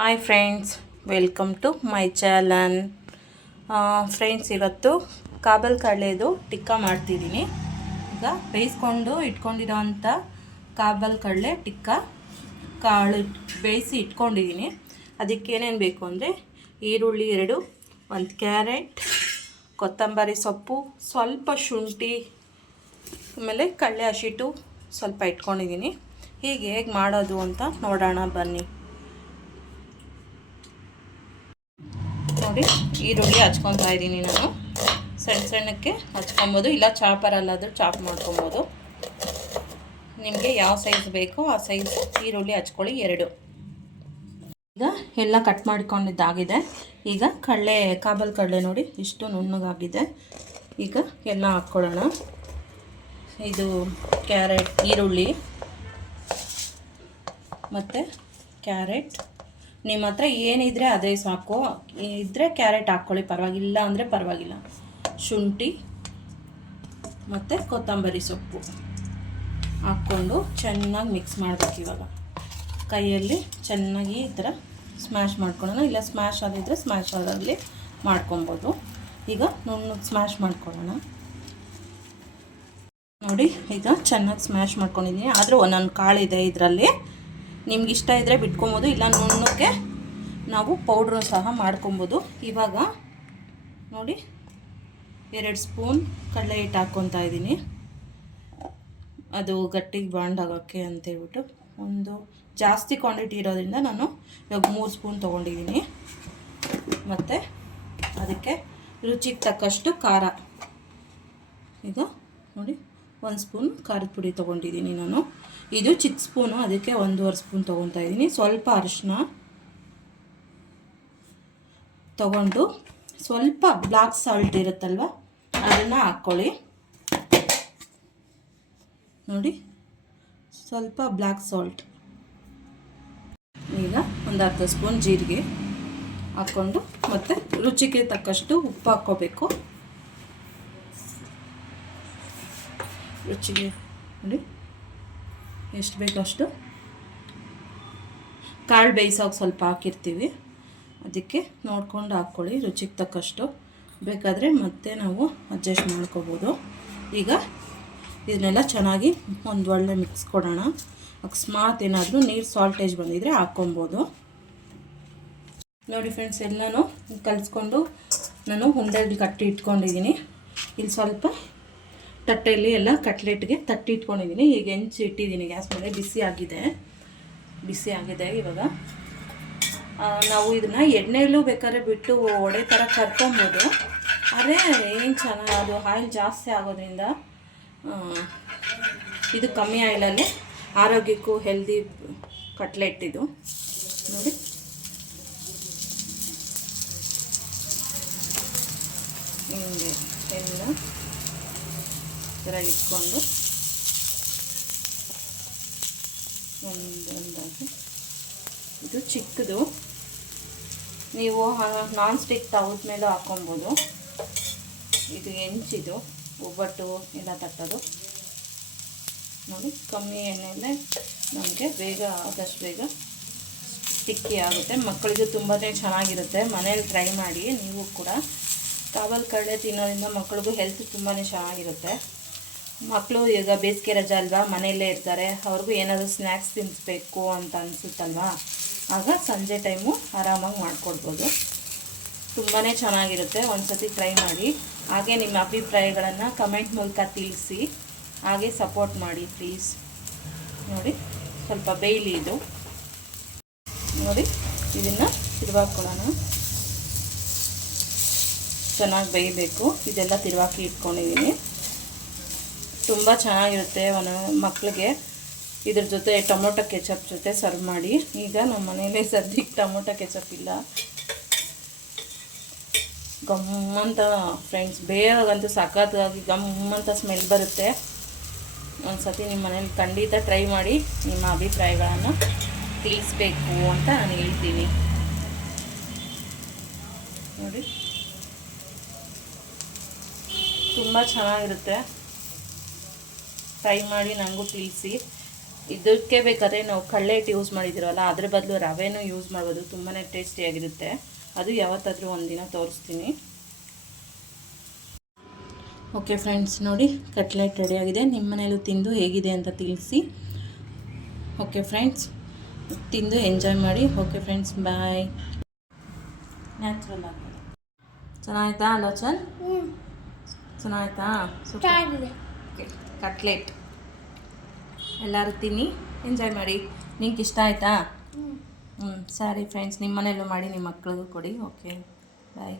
Hi friends welcome to my channel friends ಇವತ್ತು ಕಾಬಲ್ ಕಡಲೆದು ಟಿಕ್ಕ ಮಾಡ್ತಿದ್ದೀನಿ. ಈಗ ಬೇಯಿಸ್ಕೊಂಡು ಇಟ್ಕೊಂಡಿರೋಂಥ ಕಾಬಲ್ ಕಡಲೆ ಟಿಕ್ಕ ಕಾಳು ಬೇಯಿಸಿ ಇಟ್ಕೊಂಡಿದ್ದೀನಿ. ಅದಕ್ಕೆ ಏನೇನು ಬೇಕು ಅಂದರೆ ಈರುಳ್ಳಿ ಎರಡು, ಒಂದು ಕ್ಯಾರೆಟ್, ಕೊತ್ತಂಬರಿ ಸೊಪ್ಪು, ಸ್ವಲ್ಪ ಶುಂಠಿ, ಆಮೇಲೆ ಕಡಲೆ ಹಸಿಟ್ಟು ಸ್ವಲ್ಪ ಇಟ್ಕೊಂಡಿದ್ದೀನಿ. ಹೀಗೆ ಹೇಗೆ ಮಾಡೋದು ಅಂತ ನೋಡೋಣ ಬನ್ನಿ. ನೋಡಿ ಈರುಳ್ಳಿ ಹಚ್ಕೊತಾ ಇದ್ದೀನಿ ನಾನು. ಸಣ್ಣ ಸಣ್ಣಕ್ಕೆ ಹಚ್ಕೊಬೋದು, ಇಲ್ಲ ಚಾಪರಲ್ಲಾದರೂ ಚಾಪ್ ಮಾಡ್ಕೊಬೋದು. ನಿಮಗೆ ಯಾವ ಸೈಜ್ ಬೇಕೋ ಆ ಸೈಜ್ ಈರುಳ್ಳಿ ಹಚ್ಕೊಳ್ಳಿ ಎರಡು. ಈಗ ಎಲ್ಲ ಕಟ್ ಮಾಡ್ಕೊಂಡಿದ್ದಾಗಿದೆ. ಈಗ ಕಡಲೆ, ಕಾಬಲ್ ಕಡಲೆ ನೋಡಿ, ಇಷ್ಟು ನುಣ್ಣಗಾಗಿದೆ. ಈಗ ಎಲ್ಲ ಹಾಕ್ಕೊಳ್ಳೋಣ. ಇದು ಕ್ಯಾರೆಟ್, ಈರುಳ್ಳಿ. ಮತ್ತು ಕ್ಯಾರೆಟ್ ನಿಮ್ಮ ಹತ್ರ ಏನಿದ್ರೆ ಅದೇ ಸಾಕು. ಇದ್ದರೆ ಕ್ಯಾರೆಟ್ ಹಾಕ್ಕೊಳ್ಳಿ, ಪರವಾಗಿಲ್ಲ ಅಂದರೆ ಪರವಾಗಿಲ್ಲ. ಶುಂಠಿ ಮತ್ತು ಕೊತ್ತಂಬರಿ ಸೊಪ್ಪು ಹಾಕ್ಕೊಂಡು ಚೆನ್ನಾಗಿ ಮಿಕ್ಸ್ ಮಾಡಬೇಕು ಇವಾಗ. ಕೈಯಲ್ಲಿ ಚೆನ್ನಾಗಿ ಈ ಥರ ಸ್ಮ್ಯಾಶ್ ಮಾಡ್ಕೊಳ್ಳೋಣ. ಇಲ್ಲ ಸ್ಮ್ಯಾಶ್ ಆಗಿದ್ರೆ ಸ್ಮ್ಯಾಶ್ ಆದಾಗಲಿ ಮಾಡ್ಕೊಬೋದು. ಈಗ ನುಣ್ಣಗೆ ಸ್ಮ್ಯಾಶ್ ಮಾಡ್ಕೊಳ್ಳೋಣ. ನೋಡಿ, ಈಗ ಚೆನ್ನಾಗಿ ಸ್ಮ್ಯಾಶ್ ಮಾಡ್ಕೊಂಡಿದ್ದೀನಿ. ಆದರೆ ಒಂದೊಂದು ಕಾಳಿದೆ ಇದರಲ್ಲಿ. ನಿಮ್ಗೆ ಇಷ್ಟ ಇದ್ದರೆ ಬಿಟ್ಕೊಬೋದು, ಇಲ್ಲ ನುಣ್ಣಕ್ಕೆ ನಾವು ಪೌಡ್ರು ಸಹ ಮಾಡ್ಕೊಬೋದು. ಇವಾಗ ನೋಡಿ, ಎರಡು ಸ್ಪೂನ್ ಕಡಲೆ ಹಿಟ್ಟು ಹಾಕ್ಕೊತಾ ಇದ್ದೀನಿ. ಅದು ಗಟ್ಟಿಗೆ ಬಾಂಡ್ ಆಗೋಕ್ಕೆ ಅಂತೇಳ್ಬಿಟ್ಟು ಒಂದು ಜಾಸ್ತಿ ಕ್ವಾಂಟಿಟಿ ಇರೋದ್ರಿಂದ ನಾನು ಇವಾಗ ಮೂರು ಸ್ಪೂನ್ ತೊಗೊಂಡಿದ್ದೀನಿ. ಮತ್ತು ಅದಕ್ಕೆ ರುಚಿಗೆ ತಕ್ಕಷ್ಟು ಖಾರ. ಇದು ನೋಡಿ ಒಂದು ಸ್ಪೂನ್ ಖಾರದ ಪುಡಿ ತೊಗೊಂಡಿದ್ದೀನಿ ನಾನು. ಇದು ಚಿಕ್ಕ ಸ್ಪೂನು, ಅದಕ್ಕೆ ಒಂದೂವರೆ ಸ್ಪೂನ್ ತೊಗೊತಾ ಇದ್ದೀನಿ. ಸ್ವಲ್ಪ ಅರಿಶಿನ ತಗೊಂಡು ಸ್ವಲ್ಪ ಬ್ಲಾಕ್ ಸಾಲ್ಟ್ ಇರುತ್ತಲ್ವ, ಅದನ್ನು ಹಾಕ್ಕೊಳ್ಳಿ. ನೋಡಿ, ಸ್ವಲ್ಪ ಬ್ಲ್ಯಾಕ್ ಸಾಲ್ಟ್. ಈಗ ಒಂದು ಅರ್ಧ ಸ್ಪೂನ್ ಜೀರಿಗೆ ಹಾಕ್ಕೊಂಡು ಮತ್ತು ರುಚಿಗೆ ತಕ್ಕಷ್ಟು ಉಪ್ಪು ಹಾಕ್ಕೋಬೇಕು. ರುಚಿಗೆ ನೋಡಿ ಎಷ್ಟು ಬೇಕೋ ಅಷ್ಟು ಕಾಳು ಬೇಯಿಸೋಕೆ ಸ್ವಲ್ಪ ಹಾಕಿರ್ತೀವಿ. ಅದಕ್ಕೆ ನೋಡ್ಕೊಂಡು ಹಾಕ್ಕೊಳ್ಳಿ, ರುಚಿಗೆ ತಕ್ಕಷ್ಟು. ಬೇಕಾದರೆ ಮತ್ತೆ ನಾವು ಅಡ್ಜಸ್ಟ್ ಮಾಡ್ಕೋಬೋದು. ಈಗ ಇದನ್ನೆಲ್ಲ ಚೆನ್ನಾಗಿ ಒಂದು ಒಳ್ಳೆ ಮಿಕ್ಸ್ ಕೊಡೋಣ. ಅಕಸ್ಮಾತ್ ಏನಾದರೂ ನೀರು ಸಾಲ್ಟೇಜ್ ಬಂದಿದ್ರೆ ಹಾಕ್ಕೊಬೋದು. ನೋಡಿ ಫ್ರೆಂಡ್ಸ್ ಎಲ್ಲನೂ ಕಲಿಸ್ಕೊಂಡು ನಾನು ಹುಂಡೆಗೆ ಕಟ್ಟಿ ಇಟ್ಕೊಂಡಿದ್ದೀನಿ. ಇಲ್ಲಿ ಸ್ವಲ್ಪ ತಟ್ಟೆಯಲ್ಲಿ ಎಲ್ಲ ಕಟ್ಲೆಟ್ಗೆ ತಟ್ಟಿ ಇಟ್ಕೊಂಡಿದ್ದೀನಿ. ಈಗ ಹೆಂಚು ಇಟ್ಟಿದ್ದೀನಿ ಗ್ಯಾಸ್ ಮೇಲೆ. ಬಿಸಿ ಆಗಿದೆ. ಬಿಸಿ ಆಗಿದೆ ಇವಾಗ. ನಾವು ಇದನ್ನು ಎಣ್ಣೆಯಲ್ಲೂ ಬೇಕಾದ್ರೆ ಬಿಟ್ಟು ಒಡೆ ಥರ ಕರ್ಕೊಬೋದು. ಆದರೆ ಏನು ಚೆನ್ನಾಗಿ ಅದು ಆಯಿಲ್ ಜಾಸ್ತಿ ಆಗೋದ್ರಿಂದ ಇದು ಕಮ್ಮಿ ಆಯಿಲಲ್ಲಿ ಆರೋಗ್ಯಕ್ಕೂ ಹೆಲ್ದಿ ಕಟ್ಲೆಟ್ ಇದು. ನೋಡಿ. ಹಿಂಗೆ ಎಲ್ಲ. ಥರ ಇಟ್ಕೊಂಡು ಒಂದೊಂದಾಗಿ ಇದು ಚಿಕ್ಕದು. ನೀವು ನಾನ್ ಸ್ಟಿಕ್ ತವದ ಮೇಲೆ ಹಾಕೊಬೋದು. ಇದು ಹೆಂಚಿದು, ಒಬ್ಬಟ್ಟು ಎಲ್ಲ ತಟ್ಟೋದು. ನೋಡಿ, ಕಮ್ಮಿ ಎಣ್ಣೆಯಲ್ಲೇ ನಮಗೆ ಬೇಗ, ಆದಷ್ಟು ಬೇಗ ಟಿಕ್ಕಿ ಆಗುತ್ತೆ. ಮಕ್ಕಳಿಗೂ ತುಂಬಾ ಚೆನ್ನಾಗಿರುತ್ತೆ. ಮನೇಲಿ ಟ್ರೈ ಮಾಡಿ, ನೀವು ಕೂಡ. ಕಾವಲ್ ಕಡಲೆ ತಿನ್ನೋದ್ರಿಂದ ಮಕ್ಕಳಿಗೂ ಹೆಲ್ತ್ ತುಂಬಾ ಚೆನ್ನಾಗಿರುತ್ತೆ. ಮಕ್ಕಳು ಈಗ ಬೇಸಿಗೆ ರಜೆ ಅಲ್ವಾ, ಮನೆಯಲ್ಲೇ ಇರ್ತಾರೆ, ಅವ್ರಿಗೂ ಏನಾದರೂ ಸ್ನ್ಯಾಕ್ಸ್ ತಿನ್ನಿಸ್ಬೇಕು ಅಂತ ಅನಿಸುತ್ತಲ್ವಾ? ಆಗ ಸಂಜೆ ಟೈಮು ಆರಾಮಾಗಿ ಮಾಡಿಕೊಡ್ಬೋದು. ತುಂಬಾ ಚೆನ್ನಾಗಿರುತ್ತೆ ಒಂದು ಸತಿ ಟ್ರೈ ಮಾಡಿ. ಹಾಗೆ ನಿಮ್ಮ ಅಭಿಪ್ರಾಯಗಳನ್ನು ಕಮೆಂಟ್ ಮೂಲಕ ತಿಳಿಸಿ, ಹಾಗೆ ಸಪೋರ್ಟ್ ಮಾಡಿ ಪ್ಲೀಸ್ ನೋಡಿ, ಸ್ವಲ್ಪ ಬೇಯ್ಲಿ ಇದು. ನೋಡಿ, ಇದನ್ನು ತಿರುವಾಕೊಳ್ಳೋಣ ಚೆನ್ನಾಗಿ ಬೇಯಬೇಕು. ಇದೆಲ್ಲ ತಿರುವಾಕಿ ಇಟ್ಕೊಂಡಿದ್ದೀನಿ ತುಂಬ ಚೆನ್ನಾಗಿರುತ್ತೆ ಒಂದು ಮಕ್ಕಳಿಗೆ ಇದ್ರ ಜೊತೆ ಟೊಮೊಟೊ ಕೆಚಪ್ ಜೊತೆ ಸರ್ವ್ ಮಾಡಿ. ಈಗ ನಮ್ಮ ಮನೇಲಿ ಸದ್ಯಕ್ಕೆ ಟೊಮೊಟೊ ಕೆಚಪ್ ಇಲ್ಲ. ಗಮ್ಮಂತ ಫ್ರೆಂಡ್ಸ್ ಬೇಗಂತೂ ಸಖತ್ತಾಗಿ ಗಮ್ಮಂತ ಸ್ಮೆಲ್ ಬರುತ್ತೆ. ಒಂದು ಸತಿ ನಿಮ್ಮ ಮನೇಲಿ ಖಂಡಿತ ಟ್ರೈ ಮಾಡಿ ನಿಮ್ಮ ಅಭಿಪ್ರಾಯಗಳನ್ನು ತಿಳಿಸ್ಬೇಕು ಅಂತ ನಾನು ಹೇಳ್ತೀನಿ. ನೋಡಿ. ತುಂಬ ಚೆನ್ನಾಗಿರುತ್ತೆ. ಟ್ರೈ ಮಾಡಿ ನನಗೂ ತಿಳಿಸಿ. ಇದಕ್ಕೆ ಬೇಕಾದ್ರೆ ನಾವು ಕಡಲೆ ಹಿಟ್ಟು ಯೂಸ್ ಮಾಡಿದ್ದೀರಲ್ಲ ಅದ್ರ ಬದಲು ರವೆನೂ ಯೂಸ್ ಮಾಡ್ಬೋದು. ತುಂಬಾ ಟೇಸ್ಟಿಯಾಗಿರುತ್ತೆ ಅದು ಯಾವತ್ತಾದರೂ ಒಂದಿನ ತೋರಿಸ್ತೀನಿ. ಓಕೆ ಫ್ರೆಂಡ್ಸ್ ನೋಡಿ ಕಟ್ಲೆಟ್ ರೆಡಿಯಾಗಿದೆ ನಿಮ್ಮ ಮನೇಲೂ ತಿಂದು ಹೇಗಿದೆ ಅಂತ ತಿಳಿಸಿ. ಓಕೆ ಫ್ರೆಂಡ್ಸ್ ತಿಂದು ಎಂಜಾಯ್ ಮಾಡಿ. Okay friends bye. ನ್ಯಾಚುರಲ್ ಆಗಿ ಚೆನ್ನಾಯ್ತಾ ಆಲೋಚನ್? ಚೆನ್ನಾಯ್ತಾ ಕಟ್ಲೆಟ್. ಎಲ್ಲರೂ ತಿನ್ನಿ ಎಂಜಾಯ್ ಮಾಡಿ. ನಿಂಗೆ ಇಷ್ಟ ಆಯಿತಾ? ಹ್ಞೂ ಸರಿ ಫ್ರೆಂಡ್ಸ್ ನಿಮ್ಮ ಮನೆಯಲ್ಲೂ ಮಾಡಿ ನಿಮ್ಮ ಮಕ್ಳಿಗೂ ಕೊಡಿ ಓಕೆ ಬಾಯ್